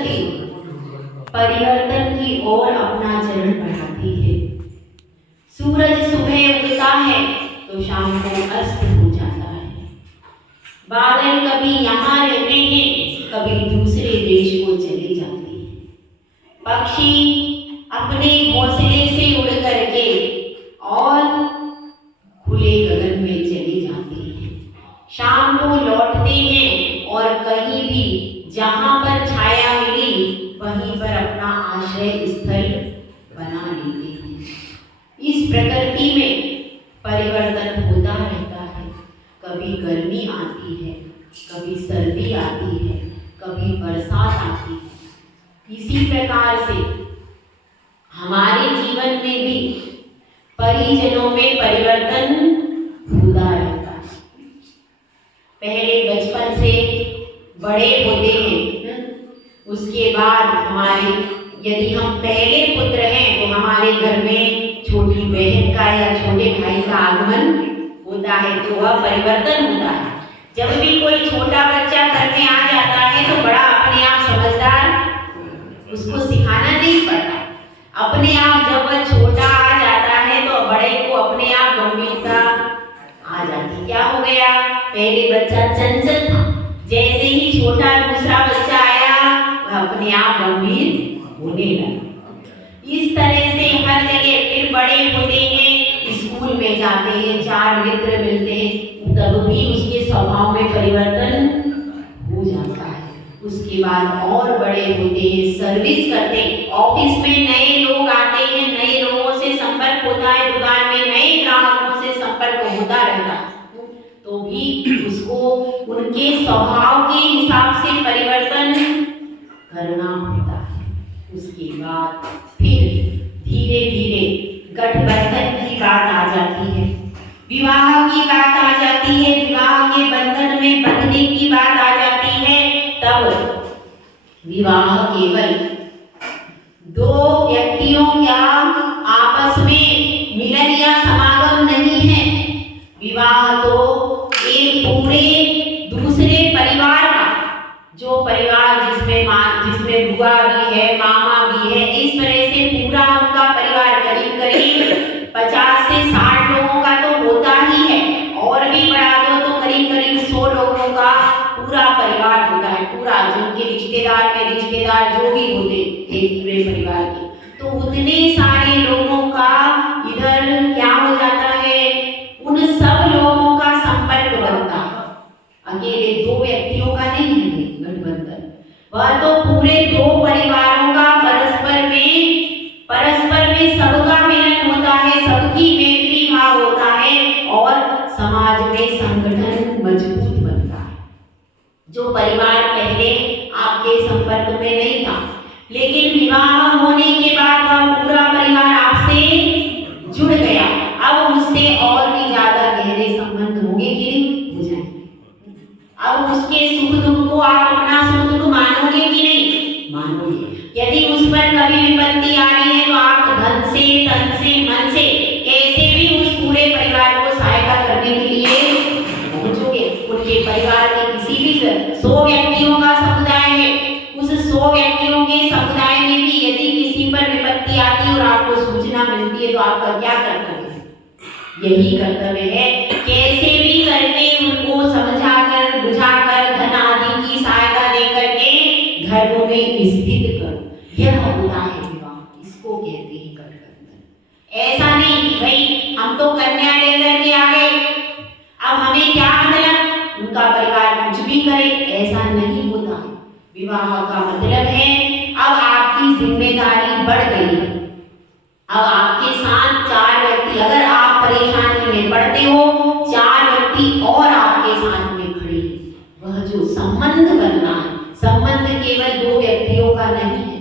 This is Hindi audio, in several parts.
प्रकृति परिवर्तन की ओर अपना चरण बढ़ाती है। सूरज सुबह उगता है तो शाम को अस्त हो जाता है। बादल कभी यहाँ रहते हैं, कभी दूसरे देश को चले जाते हैं। पक्षी अपने घोंसले से उड़ करके और खुले गगन में चले जाते हैं। शाम को लौटते हैं और कहीं भी जहां पर छाया मिली वहीं पर अपना आश्रय स्थल बना लेते हैं। इस प्रकृति में परिवर्तन होता रहता है। कभी गर्मी आती है, कभी सर्दी आती है, कभी बरसात आती है। इसी प्रकार से हमारे जीवन में भी परिजनों में परिवर्तन होता रहता है। पहले बचपन से बड़े होते हैं, उसके बाद हमारे यदि हम पहले पुत्र हैं तो हमारे घर में छोटी बहन का या छोटे भाई का आगमन होता है, तो वह परिवर्तन होता है। जब भी कोई छोटा बच्चा घर में आ जाता है तो बड़ा अपने आप समझदार, उसको सिखाना नहीं पड़ता। अपने आप जब वह छोटा आ जाता है तो बड़े को अपने आप गंभीरता आ जाती। क्या हो गया? पहले बच्चा चंचल था, जैसे ही छोटा दूसरा बच्चा आया वह अपने आप गंभीर होने लगा। इस तरह से हर जगह फिर बड़े होते हैं, स्कूल में जाते हैं, 4 मित्र मिलते हैं, तब भी उसके स्वभाव में परिवर्तन हो जाता है। उसके बाद और बड़े होते हैं, सर्विस करते हैं, ऑफिस में नए लोग आते हैं, नए लोगों से संपर्क होता है, दुकान में नए ग्राहकों से संपर्क होता रहता है, तो भी उसको उनके स्वभाव के हिसाब से परिवर्तन करना होता है। उसके बाद फिर धीरे धीरे गठबंधन की बात आ जाती है, विवाह की बात आ जाती है, विवाह के बंधन में बंधने की बात आ जाती है। तब विवाह केवल 2 व्यक्तियों का आपस में मिलन या समागम नहीं है। विवाह तो एक पूरे दूसरे परिवार का, जो परिवार जिसमें बुआ भी है, मामा भी है, इस तरह से पूरा उनका परिवार करीब करीब 50 से 60 लोगों का तो होता ही है, और भी बढ़ा दो तो करीब करीब 100 लोगों का पूरा परिवार होता है। पूरा जिनके रिश्तेदार में रिश्तेदार जो भी होते एक पूरे परिवार के, तो उतने सारे लोगों का इधर क्या हो जाता है, उन सब लोगों का संपर्क बनता है। अकेले 2 व्यक्तियों का नहीं है गठबंधन, वह तो पूरे 2 परिवारों का परस्पर में सबका मिलन होता है, सबकी मैत्री भाव होता है और समाज में संगठन मजबूत बनता है। जो परिवार पहले आपके संपर्क में नहीं था, लेकिन विवाह होने के बाद वह पूरा परिवार आपसे जुड़ गया, अब उससे और भी ज्यादा गहरे संबंध होंगे कि नहीं? हो जाएंगे। अब उसके सुख दुख को आप अपना सुख दुख मानोगे कि नहीं? मानोगे। यदि उस पर कभी विपत्ति आ रही है तो आप धन से, तन से, मन से कैसे भी उस पूरे परिवार को सहायता करने के लिए पहुंचोगे। उनके परिवार के किसी भी 100 व्यक्तियों का समुदाय है, उस 100 व्यक्तियों के समुदाय में भी यदि किसी पर विपत्ति आती है और आपको सूचना मिलती है तो आपका क्या कर्तव्य है? यही कर्तव्य है, कैसे भी करके उनको समझाकर, बुझाकर, धन आदि की सहायता देकर के घरों में स्थित करो। यह होता है विवाह, इसको कहते हैं गठबंधन। ऐसा नहीं कि भाई हम तो कन्या लेकर के आ गए, अब हमें क्या मतलब, उनका परिवार कुछ भी करे, ऐसा नहीं होता है। विवाह का मतलब है अब आपकी जिम्मेदारी बढ़ गई है। अब आपके साथ 4 व्यक्ति, अगर आप परेशानी में पड़ते हो, 4 व्यक्ति और आपके साथ में खड़े हैं। वह जो संबंध बनना है, संबंध केवल 2 व्यक्तियों का नहीं है,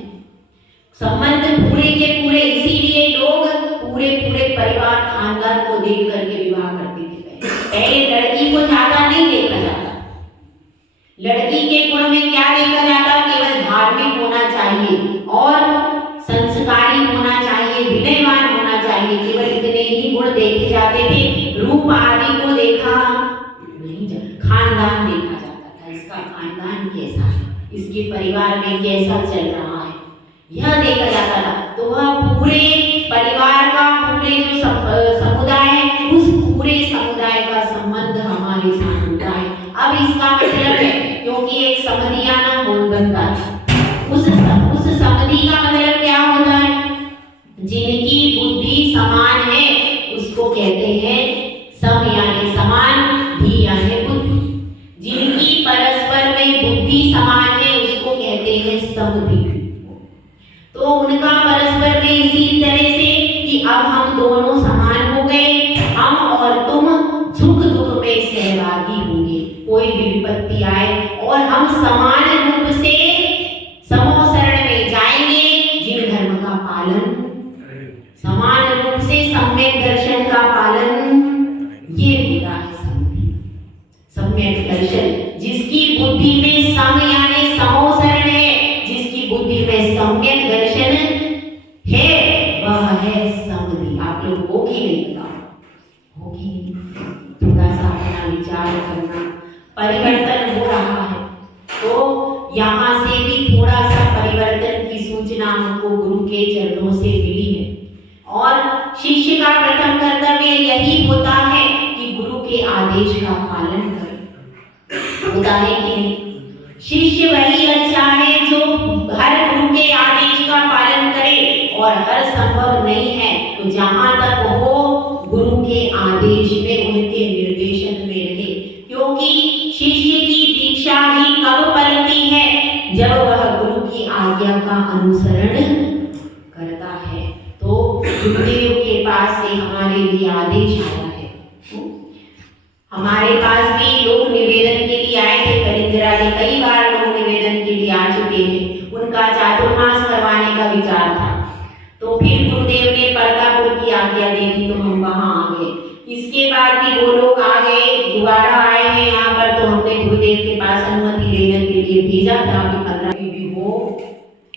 संबंध पूरे के पूरे। इसीलिए लोग पूरे परिवार खानदान को देख करके विवाह करते थे। पहले लड़की को ज्यादा नहीं देखा जाता, लड़की के गुण में क्या देखा जाता, केवल धार्मिक होना चाहिए और संस्कारी होना चाहिए, विनयवान होना चाहिए, केवल इतने ही गुण देखे जाते थे। रूप आदि को देखा नहीं जाता, खानदान देखा जाता था, इसका खानदान खानदान कैसा है, इसके परिवार में कैसा चल रहा है, यह देखा जाता था। तो वह पूरे परिवार का, पूरे जो समुदाय है, उस पूरे समुदाय का संबंध हमारे साथ होता है। अब इसका मतलब है, क्योंकि एक समधियाना बोल बनता है, उस समधि का मतलब क्या होता है? जिनकी बुद्धि समान है उसको कहते हैं सम यानी समान, धी यानी बुद्धि। जिनकी परस्पर में बुद्धि समान है उसको कहते हैं समधि। तो उनका परस्पर में इसी तरह से कि अब हम दोनों समान हो गए, हम और तुम सुख दुख में सहभागी होंगे। कोई भी विपत्ति आए और हम समान रूप से समोसरण में जाएंगे, जिन धर्म का पालन, समान रूप से सम्यक दर्शन का पालन, ये होता है समधि। सम्यक दर्शन, जिसकी बुद्धि में सम यानी समोसरण है, जिसकी बुद्धि में सम्यक दर्शन है, वह है समधि। आप लोग हो कि नहीं बताओ, हो कि नहीं? थोड़ा सा अपना विचार करना। परिवर्तन हो रहा है, तो यहाँ से भी थोड़ा सा परिवर्तन की सूचना हमको गुरु के चरणों से मिली है। और शिष्य का प्रथम कर्तव्य यही होता है कि गुरु के आदेश का पालन करे। होता है कि नहीं? शिष्य वही अच्छा है जो हर गुरु के आदेश का पालन करे, और हर संभव नहीं है तो जहां तक हो गुरु के आदेश में, उनके निर्देशन में रहे। क्योंकि शिष्य की दीक्षा भी कब पलती है? जब वह गुरु की आज्ञा का अनुसरण करता है। तो गुरुदेव के पास से हमारे लिए आदेश आया है। हमारे पास भी लोग निवेदन के लिए आए थे, कलिंगरा के कई बार लोग निवेदन के लिए आ चुके हैं। उनका चातुर्मास करवाने का विचार था, तो फिर गुरुदेव ने परतापुर की आज्ञा दे दी, तो हम वहां आ गए। इसके बाद भी वो लोग आ गए, दोबारा आए हैं यहाँ पर, तो हमने गुरुदेव के पास अनुमति लेने के लिए भेजा था कि 15 भी हो।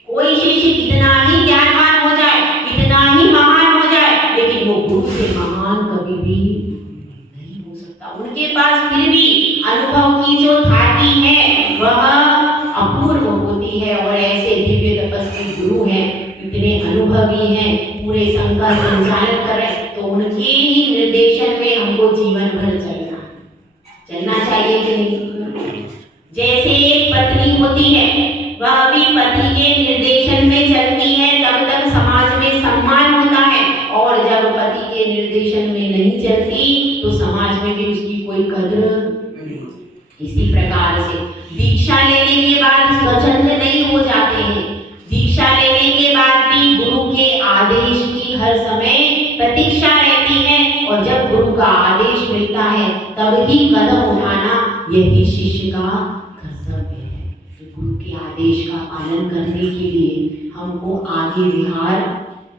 कोई शिष्य कितना ही ज्ञानवान हो जाए, कितना ही महान हो जाए, लेकिन वो गुरु से महान कभी भी नहीं हो सकता। उनके पास फिर भी अनुभव की जो धाटी है वह अपूर्व होती है। और ऐसे दिव्य तपस्वी गुरु हैं, इतने अनुभवी हैं, पूरे संघ का संचालन कर रहे, तो उनके ही निर्देशन में हमको जीवन भर चलना चाहिए कि नहीं? जैसे एक पत्नी होती है, वह भी पति के निर्देशन में चलती है, तब तक समाज में सम्मान होता है, और जब पति के निर्देशन में नहीं चलती तो समाज में भी उसकी कोई कद्र नहीं। इसी प्रकार से दीक्षा लेने के बाद स्वच्छंद नहीं हो जाते हैं। दीक्षा लेने के बाद भी गुरु के आदेश की हर समय प्रतीक्षा रहती है, और जब गुरु का आदेश मिलता है तब ही कदम उठाना, यही शिष्य का कर्तव्य है। तो गुरु के आदेश का पालन करने के लिए हमको आगे विहार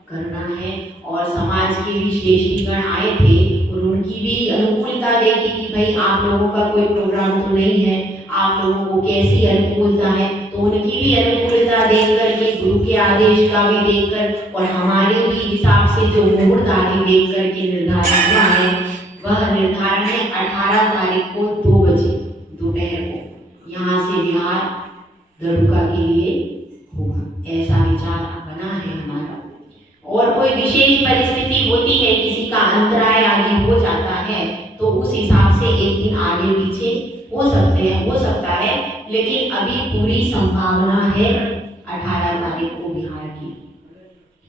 करना है। और समाज के भी श्रेष्ठीगण आए थे, और उनकी भी अनुकूलता देखी कि भाई आप लोगों का कोई प्रोग्राम तो नहीं है, आप लोगों को कैसी अनुकूलता है, तो उनकी भी अनुकूलता देख करके, गुरु के आदेश का भी देखकर, और हमारे भी हिसाब से जो मुहूर्त तारीख देख करके निर्धारण हुआ है, वह निर्धारण है 18 तारीख को 2 बजे दोपहर को यहाँ से विहार दरुका के लिए होगा। ऐसा विचार बना है हमारा। और कोई विशेष परिस्थिति होती है, किसी का अंतराय आदि हो जाता है, तो उस हिसाब से एक दिन आगे पीछे हो सकता है, लेकिन अभी पूरी संभावना है 18 तारीख को बिहार की।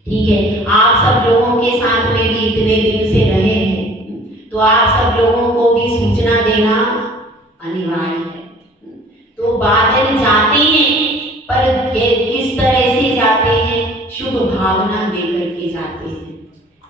ठीक है, आप सब लोगों के साथ में भी इतने दिन से रहे हैं, तो आप सब लोगों को भी सूचना देना अनिवार्य है। तो बादल जाते हैं, पर किस तरह से जाते हैं? शुभ भावना देकर के जाते हैं।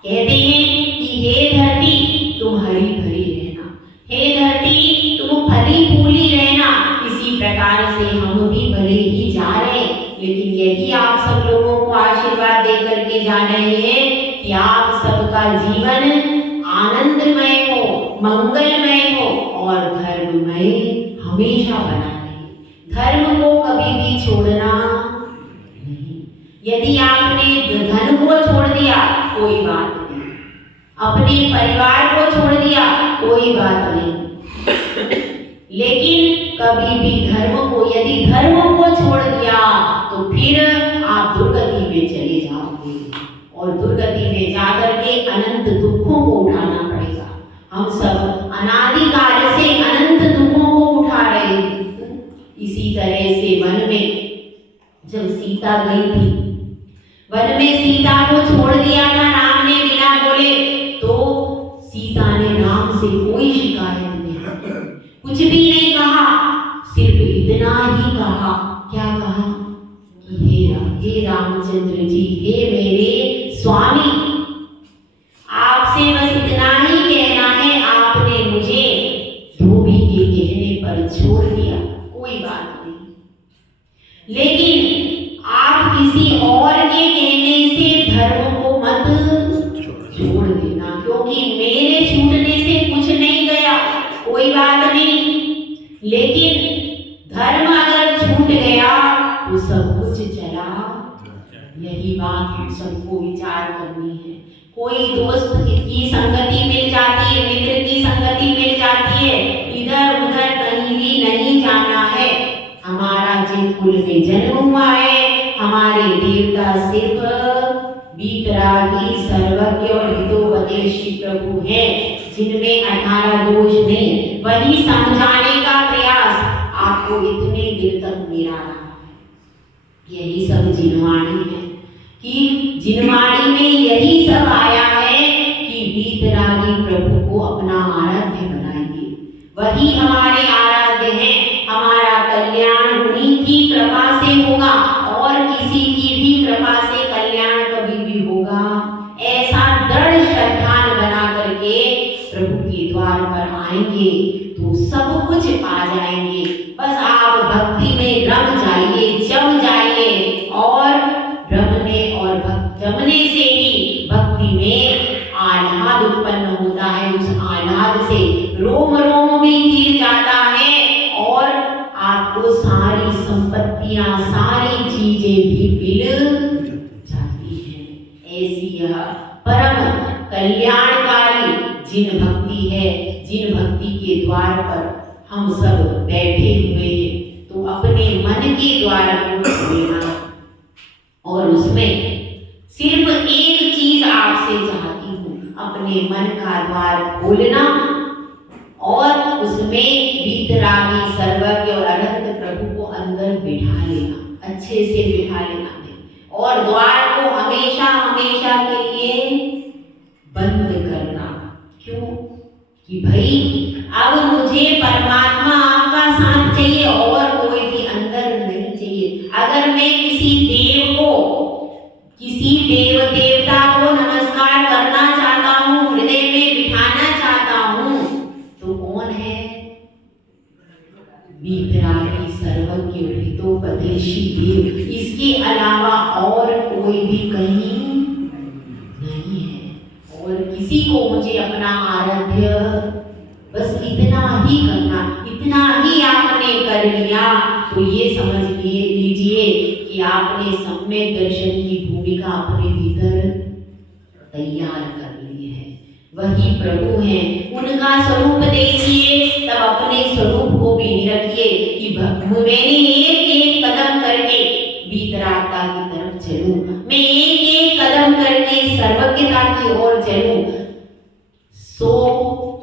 कहते हैं कि हे धरती तुम हरी भरी रहना, हे धरती तुम फली फूली रहना। इसी प्रकार से हम भी भले ही जा रहे हैं, लेकिन यही आप सब लोगों को आशीर्वाद दे करके जा रहे हैं कि आप सबका जीवन आनंदमय हो, मंगलमय हो, और धर्ममय हमेशा बना रहे। धर्म को कभी भी छोड़ना नहीं। यदि आपने धन को छोड़ दिया कोई बात नहीं, अपने परिवार को छोड़ दिया कोई बात नहीं, लेकिन कभी भी यदि धर्म को छोड़ दिया तो फिर आप दुर्गति में चले जाओगे और दुर्गति में जाकर के अनंत दुखों को उठाना पड़ेगा। हम सब अनादिकाल से अनंत दुखों को उठा रहे हैं। इसी तरह से वन में जब सीता गई थी, वन में सीता को छोड़ दिया था राम ने बिना बोले, तो सीता ने राम से कोई शिकायत नहीं, कुछ भी नहीं कहा, सिर्फ इतना ही कहा, क्या कहा कि हे रामचंद्र जी, हे मेरे स्वामी, आपसे बस इतना ही कहना है, आपने मुझे धोबी के कहने पर छोड़ दिया, कोई बात नहीं, लेकिन आप किसी और के कहने से धर्म को मत छोड़ देना, क्योंकि मेरे छूटने से कुछ नहीं गया, कोई बात नहीं, लेकिन धर्म अगर छूट गया तो सब कुछ चला। यही बात हम सबको विचार करनी है। कोई दोस्त की संगति मिल जाती है, मित्र की संगति मिल जाती है, इधर उधर कहीं भी नहीं जाना है। हमारा जिन कुल में जन्म हुआ है, हमारे देवता सिर्फ वीतरागी, सर्वज्ञ और हितोपदेशी प्रभु है, जिनमें 18 दोष नहीं। वही समझाने का प्रयास आपको इतने दिन तक मेरा रहा है। यही सब जिनवाणी है कि जिनवाणी में यही सब आया है कि वीतरागी प्रभु को अपना आराध्य बनाइए, वही हमारे आराध्य हैं। हमारा कल्याण उन्हीं की कृपा से होगा और किसी की भी कृपा से कल्याण कभी भी होगा। ऐसा दृढ़ श्रद्धान बना करके प्रभु के द्वार पर आएंगे तो सब कुछ पा जाएंगे। बस आप भक्ति में रम जाइए, जम जाइए, और रमने से ही भक्ति में आह्लाद उत्पन्न होता है। उस आह्लाद से रोम रोम भी खिल जाता है और आपको सारी संपत्तियां, सारी चीजें भी मिल जाती हैं। ऐसी यह परम कल्याणकारी जिन भक्ति है, जिन भक्ति के द्वार पर हम सब बैठे हुए हैं, तो अपने मन के द्वार को खोलना, और उसमें सिर्फ एक चीज आपसे चाहती हूँ, अपने मन का द्वार खोलना और उसमें वीतरागी, सर्वज्ञ और अनंत प्रभु को अंदर बिठा लेना, अच्छे से बिठा लेना है, और द्वार को हमेशा हमेशा के लिए बंद करना। क्यों? कि भाई अब मुझे परमात्मा आपका साथ चाहिए और कोई भी अंदर नहीं चाहिए। अगर मैं किसी देव को, किसी देव देवता को नमस्कार करना चाहता हूँ, हृदय में बिठाना चाहता हूँ, तो कौन है? वीतरागी, सर्वज्ञ, हितोपदेशी देव। इसके अलावा और कोई भी कहीं नहीं है। और किसी को मुझे अपना आराध्य बस इतना ही करना, इतना ही आपने कर लिया तो ये समझ लीजिए कि आपने सम्यक दर्शन की भूमिका अपने भीतर तैयार कर ली है। वही प्रभु हैं, उनका स्वरूप देखिए, तब अपने स्वरूप को भी निरखिए कि मैंने एक एक कदम करके वीतरागता की तरफ चलूं, मैं एक एक कदम करके सर्वज्ञता की ओर चलूं। 100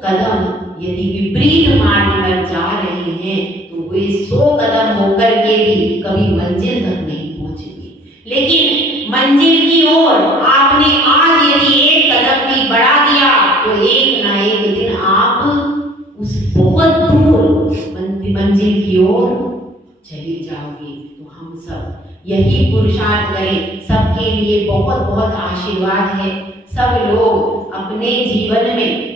कदम यदि विपरीत मार्ग पर जा रहे हैं तो वे 100 कदम होकर के भी कभी मंजिल तक नहीं पहुंचेंगे। लेकिन मंजिल की ओर आपने आज यदि एक कदम भी बढ़ा दिया तो एक ना एक दिन आप उस बहुत दूर मंजिल की ओर चले जाओगे। तो हम सब यही पुरुषार्थ करें। सबके लिए बहुत बहुत आशीर्वाद है। सब लोग अपने जीवन में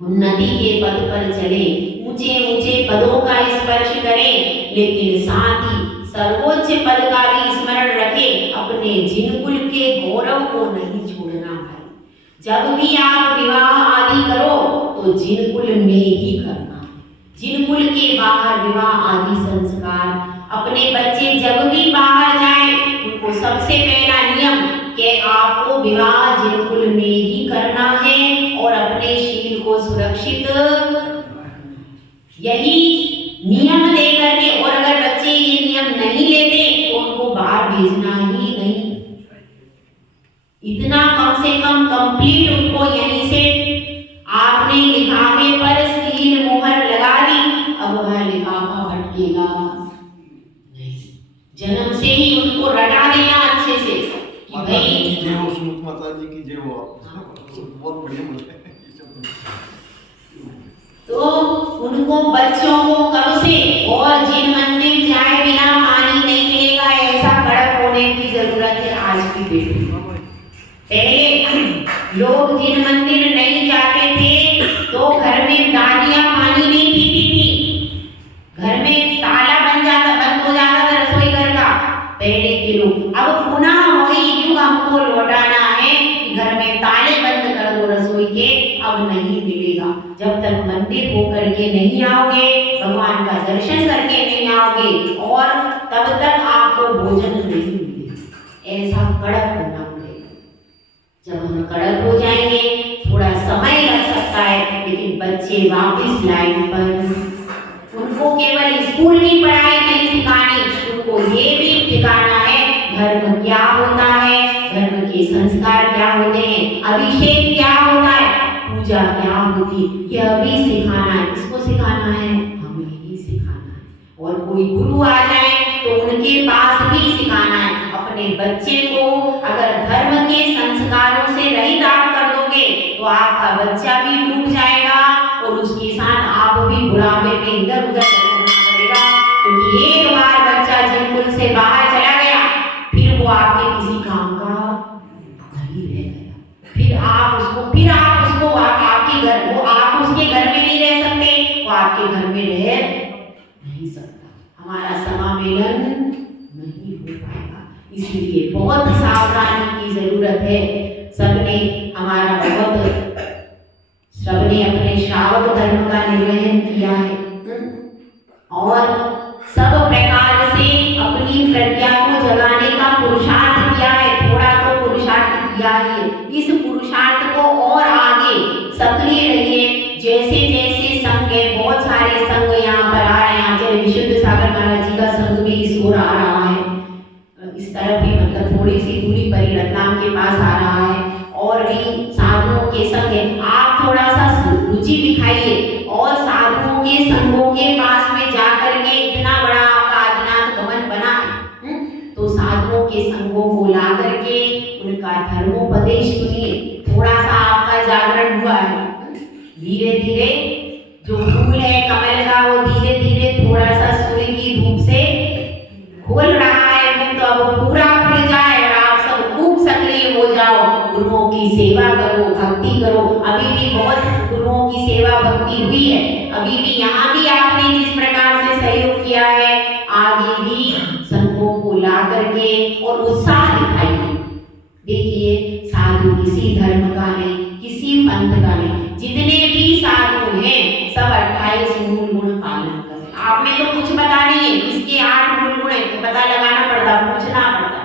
उन्नति के पद पर चले, ऊंचे ऊंचे पदों का स्पर्श करें, लेकिन साथ ही सर्वोच्च पद का भी स्मरण रखें। अपने जिनकुल के गौरव को नहीं छोड़ना भाई। जब भी आप विवाह आदि करो तो जिनकुल में ही करना है। जिनकुल के बाहर विवाह आदि संस्कार, अपने बच्चे जब भी बाहर जाएं उनको सबसे पहला नियम कि आपको विवाह जिनकुल में ही करना है और अपने शील को सुरक्षित, यही नियम नहीं, जन्म से ही उनको रटा देना अच्छे से कि भाई जय हो सुमुख माता जी की जय हो। बहुत बढ़िया बोलते हैं। तो उनको बच्चों को कब से और जिन मंदिर जाए बिना पानी नहीं मिलेगा ऐसा कड़क होने की जरूरत है आज की पीढ़ी। पहले लोग जिन मंदिर नहीं जाते थे तो घर में दादियां पानी नहीं पीती थी, घर में ताला बंद हो जाता था रसोई घर का पहले के लोग। अब पुनः वही युग हमको लौटाना है कि घर में ताले बंद कर दो रसोई के, अब नहीं मिलेगा। जब तक मंदिर होकर के नहीं आओगे, भगवान का दर्शन करके नहीं आओगे और तब तक आपको भोजन नहीं मिलेगा। ऐसा कड़क होना पड़ेगा। जब हम कड़क हो जाएंगे थोड़ा समय लग सकता है, लेकिन बच्चे वापस लाइन पर। उनको केवल स्कूल की पढ़ाई नहीं सिखानी, उनको ये भी सिखाना है धर्म क्या होता है, धर्म के संस्कार क्या होते हैं, अभिषेक क्या होता है, पूजा क्या होती है, यह भी सिखाना है। किसको सिखाना है? हमें ही सिखाना है। और कोई गुरु आ जाए तो उनके पास भी सिखाना है। अपने बच्चे को अगर धर्म के संस्कारों से रहित आप कर दोगे तो आपका बच्चा भी डूब जाएगा और उसके साथ आप भी बुढ़ापे में इधर उधर करना पड़ेगा। क्योंकि एक बार बच्चा जिनकुल से बाहर चला गया फिर वो आपके किसी काम का नहीं रह गया। फिर आप उसको आपके घर, वो आप उसके घर में नहीं रह सकते, वो आपके घर में रह नहीं सकता। हमारा समामेलन नहीं हो पाएगा। इसलिए बहुत सावधानी की जरूरत है। सबने अपने श्रावक धर्म का निर्वहन किया है और सब प्रकार से अपनी प्रज्ञा को जगाने का पुरुषार्थ किया है। थोड़ा तो पुरुषार्थ किया है, इस पुरुषार्थ को और आगे सक्रिय रहिए। जैसे जैसे संघ है, बहुत सारे संघ यहाँ पर आ रहे हैं। जैसे विशुद्ध सागर महाराज जी का संघ भी इस ओर आ रहा है, इस तरफ भी मतलब थोड़ी सी दूरी पर ही रतलाम के पास आ रहा है। और भी साधुओं के संघ है, आप थोड़ा सा रुचि दिखाइए और साधुओं के संघों के पास में जाकर के, इतना बड़ा आपका आदिनाथ भवन बना है तो साधुओं के संघों को ला करके उनका धर्मोपदेश सुनिए। थोड़ा सा आपका जागरण हुआ है, धीरे धीरे जो फूल है कमल का वो धीरे धीरे थोड़ा सा सूर्य की धूप से खोल रहा है, तो अब पूरा खुल जाए और आप सब खूब सक्रिय हो जाओ। गुरुओं की सेवा करो, भक्ति करो। अभी भी बहुत गुरुओं की सेवा भक्ति हुई है, अभी भी यहाँ भी आपने जिस प्रकार से सहयोग किया है आगे भी संघों को ला करके और उत्साह दिखाइए। देखिए साधु किसी धर्म का नहीं, किसी पंथ का नहीं, जितने भी साधु हैं सब 28 मूल गुण पालन करें। आपने तो कुछ पता नहीं है किसके 8 मूल गुण है, तो पता लगाना पड़ता, पूछना पड़ता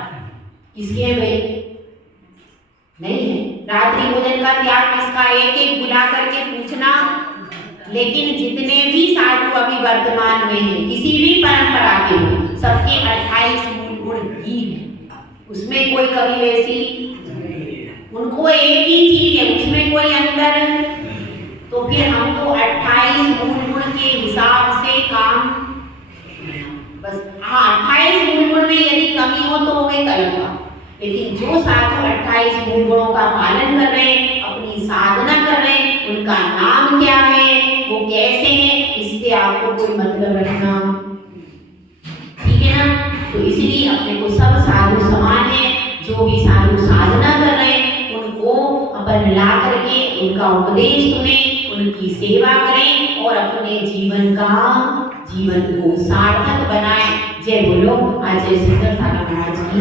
किसके भाई नहीं है। रात्रि भोजन का त्याग किसका, एक एक बुला करके पूछना। लेकिन जितने भी साधु अभी वर्तमान में हैं, किसी भी परंपरा के हो, सबके 28 मूल गुण ही है। उसमें कोई कभी वैसी, उनको एक ही चीज है, उसमें कोई अंतर। तो फिर हमको 28 मूल गुण के हिसाब से काम बस। हाँ 28 मूल गुण में यदि कमी हो तो वो एक अलग बात, लेकिन जो साधु 28 मूल गुणों का पालन कर रहे हैं, अपनी साधना कर रहे हैं, उनका नाम क्या है, वो कैसे है, इससे आपको कोई मतलब रखना ठीक है ना। तो इसलिए अपने को सब साधु समान है। जो भी साधु साधना कर रहे हैं उनको अपन ला करके उनका उपदेश सुने, उनकी सेवा करें और अपने जीवन को सार्थक बनाएं। जय बोलो आज जय सिद्धर सागर महाराज की।